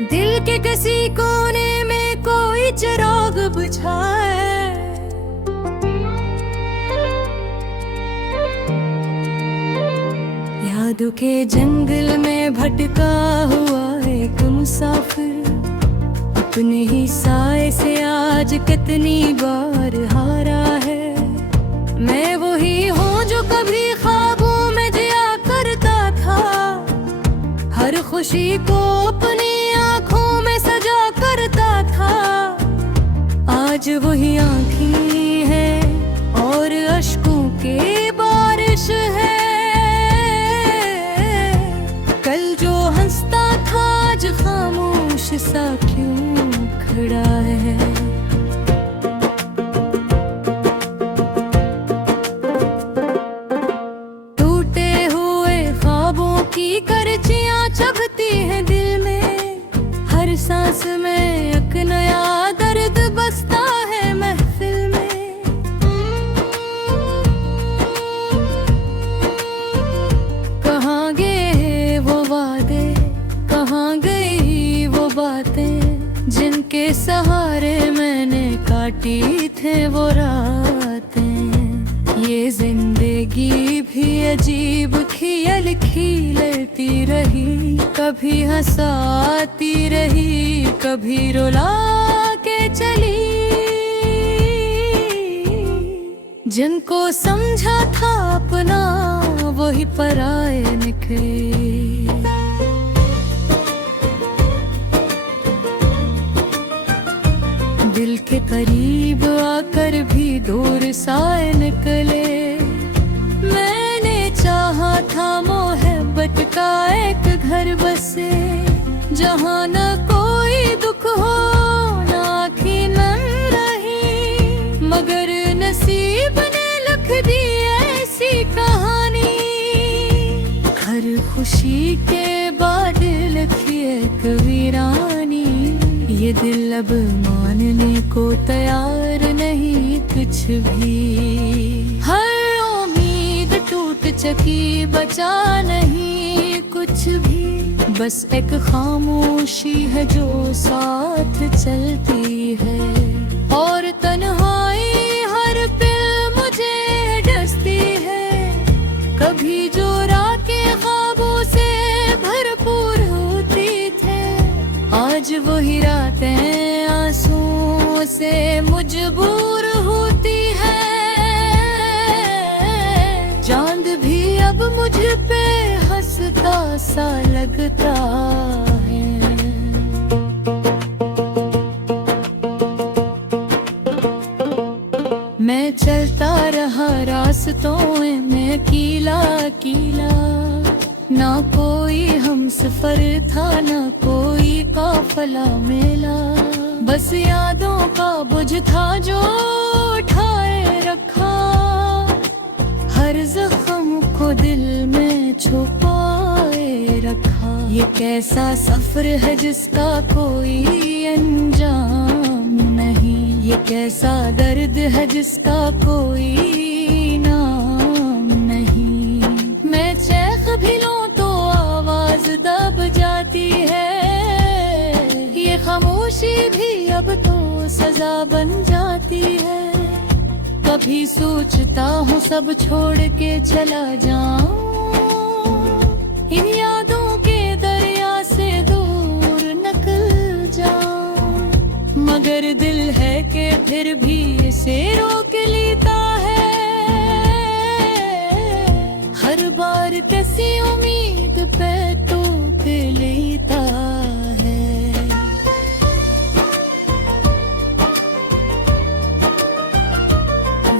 दिल के किसी कोने में कोई चिराग बुझा है। यादों के जंगल में भटका हुआ एक मुसाफिर, अपने ही साए से आज कितनी बार हारा है। मैं वही हूँ जो कभी ख्वाबों में जिया करता था, हर खुशी को अपनी आँखों में सजा करता था। आज वही आँखें हैं और अश्कों की बारिश है। कल जो हंसता था आज खामोश सा क्यों खड़ा है। टूटे हुए ख्वाबों की करचियां चुभती हैं दिल में, हर सांस में एक नया दर्द बसता है महफिल में। कहाँ गए वो वादे, कहाँ गई वो बातें, जिनके सहारे मैंने काटी थे वो रातें। ये जिंदगी भी अजीब खेल खेलती रही, कभी हंसाती रही, कभी रुला के चली। जिनको समझा था अपना वही पराए निकले। दिल के करीब आकर भी दूर साए निकले। मैंने चाहा था मोहब्बत का एक घर बसे, जहाँ न कोई दुख हो न आँखें नम रही, मगर नसीब ने लिख दी ऐसी कहानी। हर खुशी के बाद लिखी एक वीरानी, ये दिल अब मानने को तैयार नहीं कुछ भी। हर उम्मीद टूट चुकी, बचा नहीं कुछ भी, बस एक खामोशी है जो साथ चलती है। और तन्हाई हर पल मुझे डसती है, कभी जो रातें ख्वाबों से भरपूर होती थे, आज वही रातें आंसुओं से मजबूर होती है। चांद भी अब मुझ पे हंसता सा लगता है। मैं चलता रहा रास्तों में कीला कीला, ना कोई हम सफर था ना कोई काफला मेला, बस यादों का बोझ था जो उठाए रखा, हर जख्म को दिल में छुपाए रखा। ये कैसा सफर है जिसका कोई अंजाम नहीं, ये कैसा दर्द है जिसका कोई नाम नहीं। मैं चैख भी लूं तो आवाज दब जाती है, ये खामोशी भी अब तो सजा बन जाती है। कभी सोचता हूँ सब छोड़ के चला जाऊं, इन यादों के दरिया से दूर निकल जाऊं, मगर दिल है कि फिर भी इसे रोक लेता है। हर बार कैसी उम्मीद पे टूट लेता है।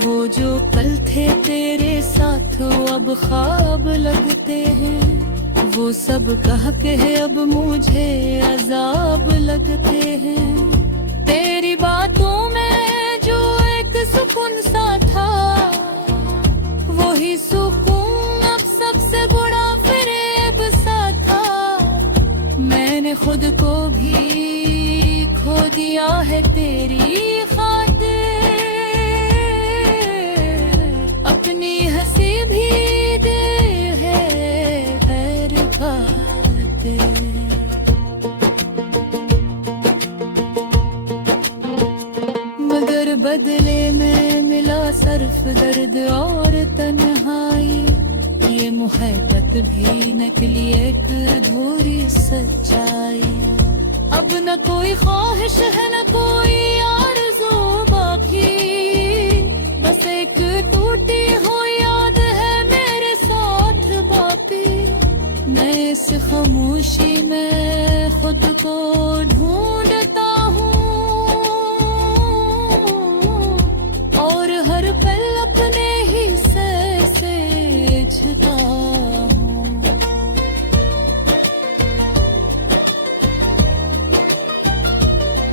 वो जो पल थे तेरे साथ वो अब ख्वाब लगते हैं, वो सब कह के अब मुझे अजाब लगते हैं। तेरी बातों में जो एक सुकून सा था, वही सुकून अब सबसे बड़ा फरेब सा था। मैंने खुद को भी खो दिया है तेरी खातिर, अपनी हंसी भी दे है खैर खातिर। बदले में मिला सिर्फ दर्द और तन्हाई। ये मोहब्बत भी निकली एक अधूरी सच्चाई। अब न कोई ख्वाहिश है न कोई आरज़ू बाकी, बस एक टूटी हो याद है मेरे साथ बाकी। मैं इस खामोशी में खुद को ढूंढता हूँ और हर पल अपने ही से झुकता हूँ।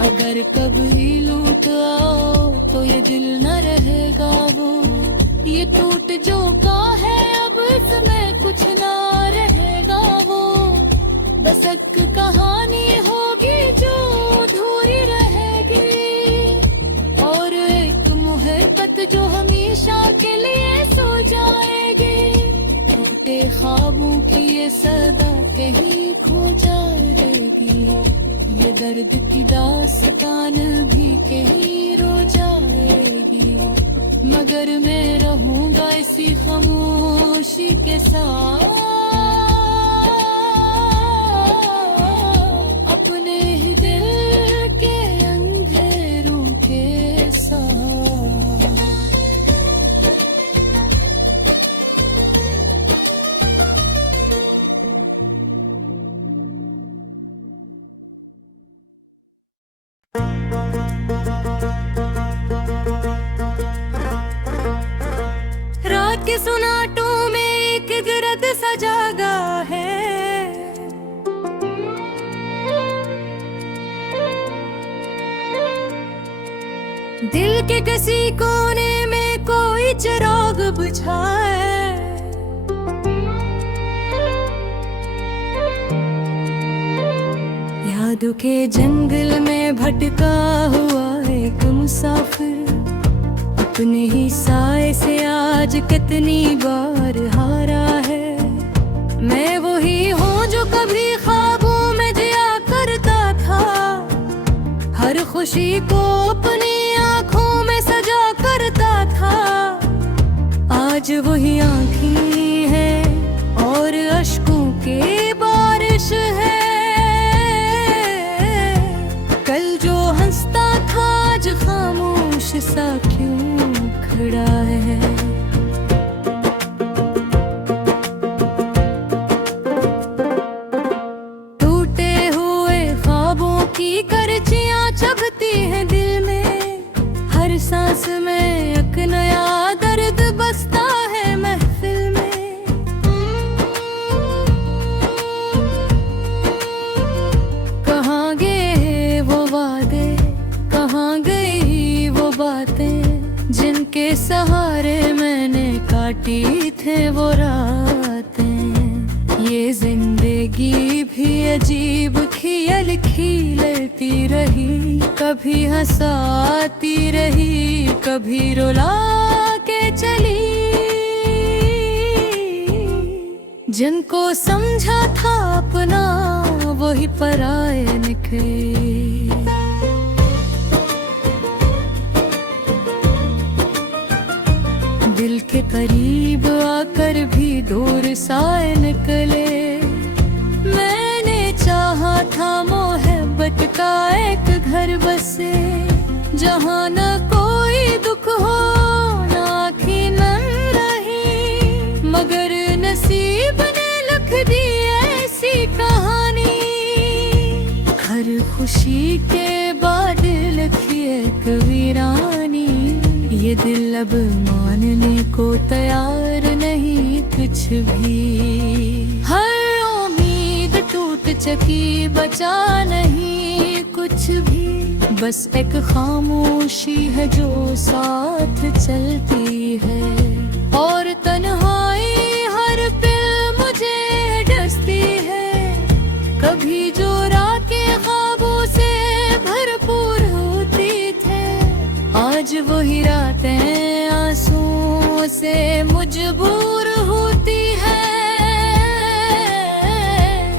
अगर कभी लूट आओ तो ये दिल न रहेगा वो, ये टूट जो का है अब इसमें कुछ ना रहेगा वो। बस एक कहानी होगी जो अधूरी रहेगी और एक मोहब्बत जो हमेशा के लिए सो जाएगी। टूटे ख्वाबों की ये सदा कहीं खो जाएगी, ये दर्द की दास्तान भी कहीं रो जाएगी। मगर मैं रहूंगा इसी खामोशी के साथ, अपने ही दिल के अंधेरों के साथ। रात के सुनाटों में एक गिरद सा जागा है, दिल के किसी कोने में कोई चिराग बुझा है। यादों के जंगल में भटका हुआ एक मुसाफिर, अपने ही साए से आज कितनी बार हारा है। मैं वही हूँ जो कभी ख्वाबों में जिया करता था, हर खुशी को अपनी आँखों में सजा करता था। आज वही आँखें हैं और अश्कों की बारिश है। कल जो हंसता था आज खामोश सा क्यों खड़ा है। टूटे हुए ख्वाबों की करचियां चुभती हैं दिल में, हर सांस में एक नया दर्द बसता है महफिल में। कहाँ गए वो वादे, कहाँ गई वो बातें, जिनके सहारे मैंने काटी थे वो रातें। ये जिंदगी भी अजीब खियल खिलती रही, कभी हंसाती रही कभी रुला के चली। जिनको समझा था अपना वही पराए निकले। दिल के करीब आकर भी दूर साए निकले। मैंने चाहा था मोहब्बत का एक घर बसे, जहाँ न कोई दुख हो न आँखें नम रही। मगर नसीब ने लिख दी ऐसी कहानी, हर खुशी के बाद लिखी एक वीरानी। ये दिल अब मानने को तैयार नहीं कुछ भी, हर उम्मीद टूट चुकी बचा नहीं कुछ भी। बस एक खामोशी है जो साथ चलती है, और तन्हाई हर पल मुझे डसती है। कभी जो रातें ख्वाबों से भरपूर होती थे, आज वही रातें आंसुओं से मजबूर होती है।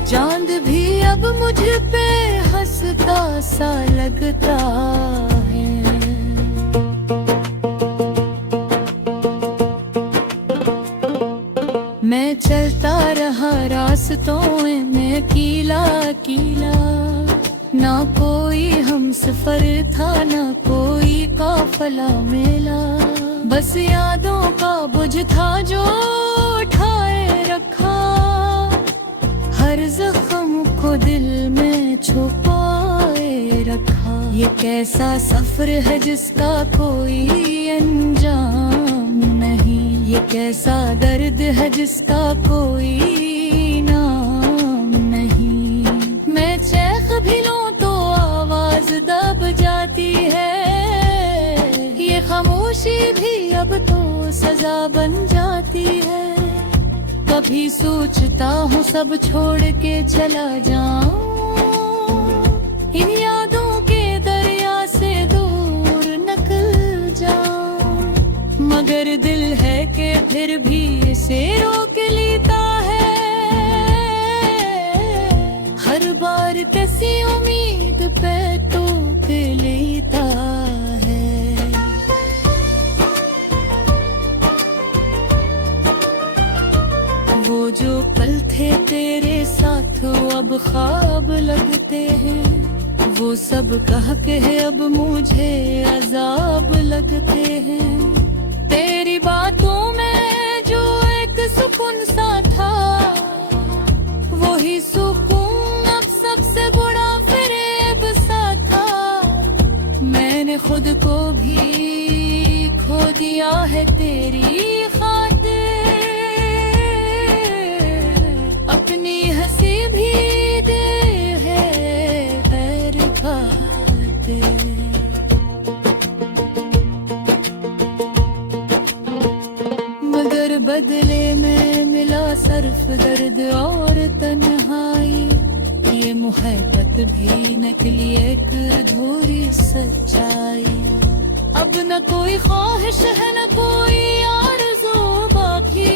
चांद भी अब मुझ पे हंसता सा लगता है। अकेला अकेला, ना कोई हम सफर था ना कोई काफला मेला। बस यादों का बोझ था जो उठाए रखा, हर जख्म को दिल में छुपाए रखा। ये कैसा सफर है जिसका कोई अंजाम नहीं, ये कैसा दर्द है जिसका कोई नाम नहीं। मैं चैख भी लूं तो आवाज दब जाती है, ये खामोशी भी अब तो सजा बन जाती है। कभी सोचता हूँ सब छोड़ के चला जाऊं, इन यादों के दरिया से दूर निकल जाऊं। मगर दिल है कि फिर भी इसे रोक लेता है, हर बार कैसी उम्मीद पे टोक लेता है। वो जो पल थे तेरे साथ वो अब ख्वाब लगते हैं, वो सब कह के अब मुझे अजाब लगते हैं। तेरी बातों में जो एक सुकून सा था, वही सुकून अब सबसे बड़ा फरेब सा था। मैंने खुद को भी खो दिया है तेरी खातिर, अपनी हंसी भी दे है गैर खातिर। मगर बदले में मिला सिर्फ दर्द और तन्हाई, ये मोहब्बत भी निकली एक अधूरी सच्चाई। अब न कोई ख्वाहिश है न कोई आरज़ू बाकी,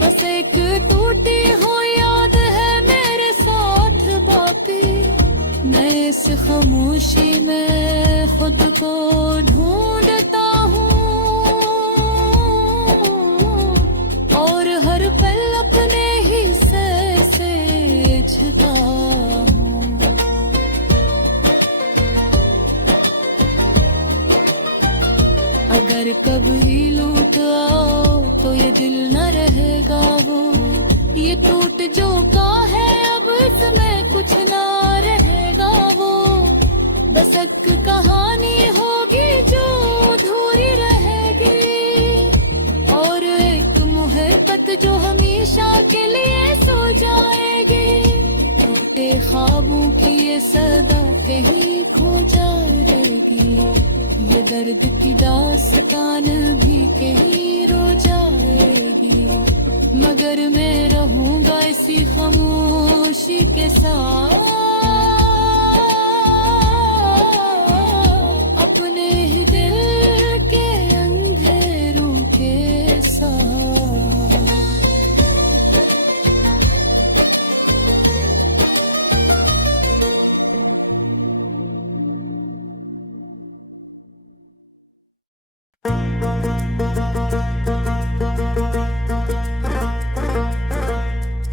बस एक टूटी हो याद है मेरे साथ बाकी। मैं इस खामोशी में खुद को ढूंढता हूँ, और हर पल अपने ही से झुकता हूँ। अगर कभी लूट आओ तो ये दिल न रहेगा वो, ये टूट जो का है अब इसमें कुछ ना रहेगा वो। बस एक कहानी होगी जो अधूरी रहेगी, और एक मोहब्बत जो हमेशा के लिए सो जाएगी। टूटे ख्वाबों की ये सदा कहीं खो जाएगी, ये दर्द की दास्तान भी कहीं रो जाएगी। मगर मैं रहूंगा इसी खामोशी के साथ, अपने ही दिल के अंधेरों के साथ।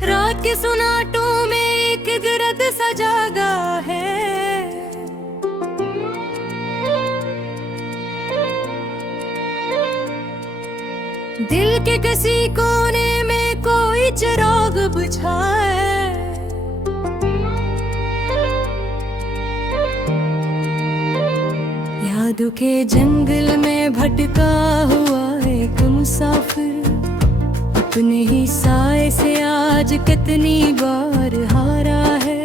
रात के सुनाटों में एक गिरद सा जागा है, दिल के किसी कोने में कोई चिराग बुझा है। यादों के जंगल में भटका हुआ एक मुसाफिर, अपने ही साए से आज कितनी बार हारा है।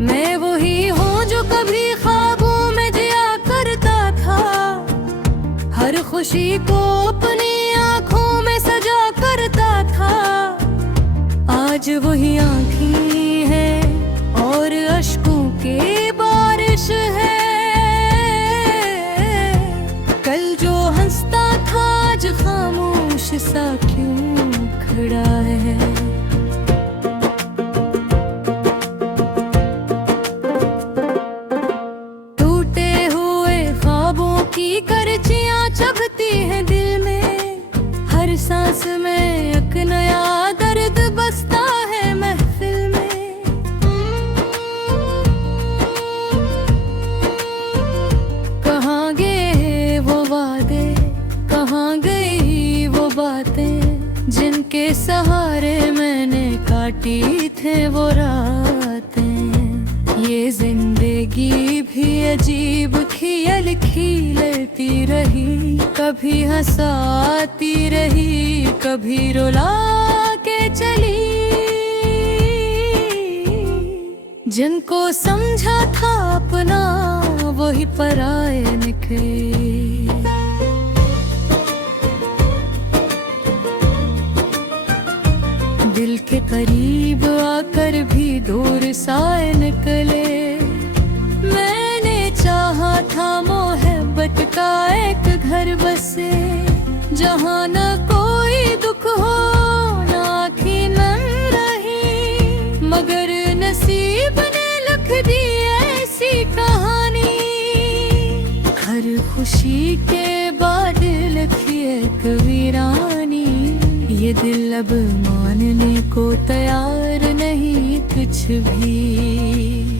मैं वही हूँ जो कभी ख्वाबों में जिया करता था, हर खुशी को अपनी आँखों में सजा करता था। आज वही आँखें हैं और अश्कों की बारिश है, कल जो हंसता था आज खामोश सा क्यों खड़ा है। टूटे हुए ख्वाबों की करचियां चुभती हैं दिल में, हर सांस में एक नया दर्द बसता है महफिल में। गुजरती थे वो रातें। ये जिंदगी भी अजीब खेल खेलती रही, कभी हंसाती रही, कभी रुला के चली। जिनको समझा था अपना वही पराए निकले। दिल के करीब आकर भी दूर साए निकले। मैंने चाहा था मोहब्बत का एक घर बसे, जहाँ न कोई दुख हो ना आँखें नम रही। मगर नसीब ने लिख दी ऐसी कहानी, हर खुशी के बाद लिखी एक वीरानी। ये दिल अब मानने को तैयार नहीं कुछ भी।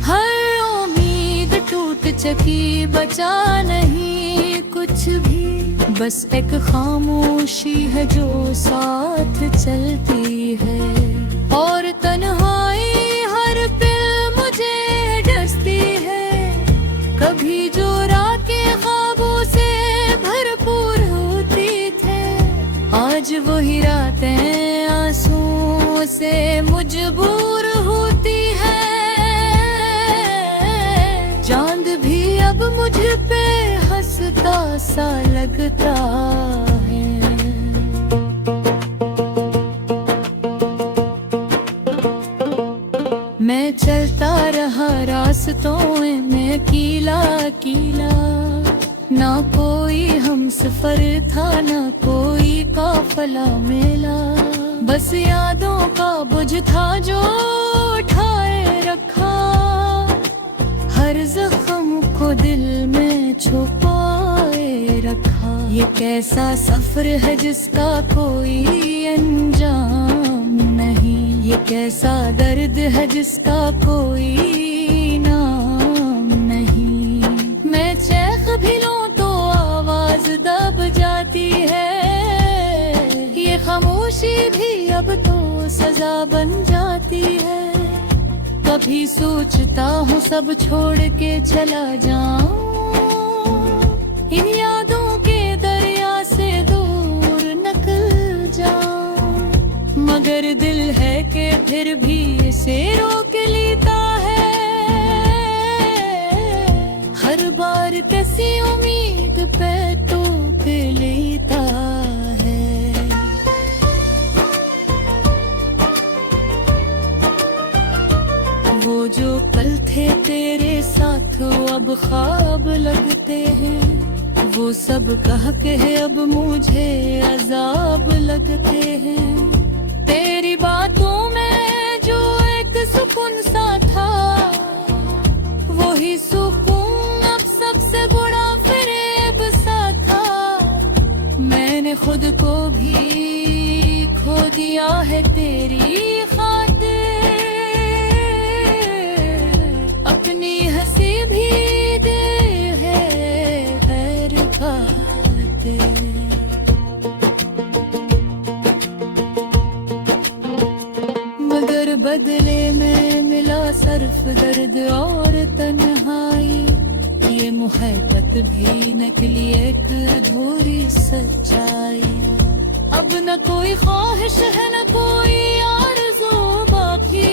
हर उम्मीद टूट चुकी, बचा नहीं कुछ भी। बस एक खामोशी है जो साथ चलती है, और तन्हाई हर पल मुझे डसती है। कभी जो रातें ख्वाबों से भरपूर होती थे, आज वही रातें आंसुओं से मजबूर होती है। चांद भी अब मुझ पे हंसता सा लगता है। मैं चलता रहा रास्तों में कीला कीला, ना कोई हम सफर था ना कोई काफला मेला। बस यादों का बोझ था जो उठाए रखा, हर जख्म को दिल में छुपाए रखा। ये कैसा सफर है जिसका कोई अंजाम नहीं, ये कैसा दर्द है जिसका कोई नाम नहीं। मैं चैख भी लूं तो आवाज दब जाती है, ये खामोशी भी अब तो सजा बन जाती है। कभी सोचता हूँ सब छोड़ के चला जाऊं, इन यादों के दरिया से दूर निकल जाऊं। मगर दिल है कि फिर भी इसे रोक लेता है, हर बार कैसी उम्मीद पे टोक लेता है। वो जो पल थे तेरे साथ वो अब ख्वाब लगते हैं, वो सब कह के अब मुझे अजाब लगते हैं। तेरी बातों में जो एक सुकून सा था, वही सुकून अब सबसे बड़ा फरेब सा था। मैंने खुद को भी खो दिया है तेरी खातिर, अपनी हंसी भी दे है खैर खातिर। मगर बदले में मिला सिर्फ दर्द और तन्हाई, ये मोहब्बत भी निकली एक अधूरी सच्चाई। अब न कोई ख्वाहिश है न कोई आरज़ू बाकी,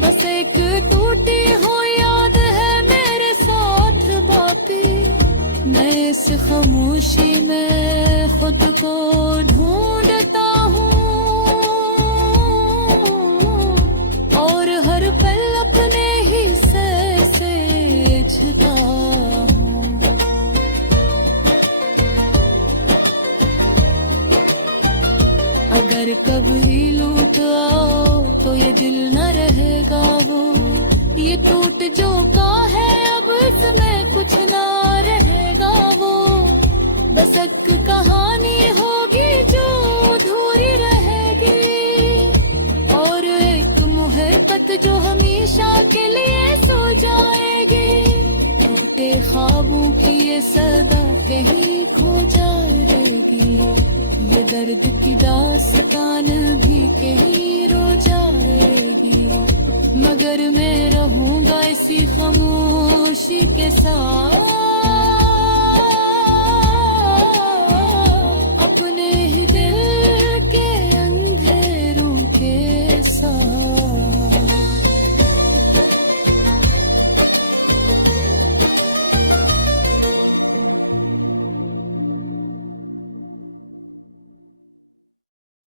बस एक टूटी हो याद है मेरे साथ बाकी। मैं इस खामोशी में खुद को ढूंढता हूँ, और हर पल अपने ही सर से झुका हूँ। अगर कभी लूट आओ तो ये दिल न रहेगा वो, ये टूट जो का है अब इसमें कुछ ना रहेगा वो। बस एक कहानी होगी जो अधूरी रहेगी, और एक मोहब्बत जो हमेशा के लिए सो जाएगी। टूटे ख्वाबों की ये सदा कहीं खो जाएगी। ये दर्द की दास्तान भी कहीं रो जाएगी, मगर मैं रहूंगा इसी खामोशी के साथ।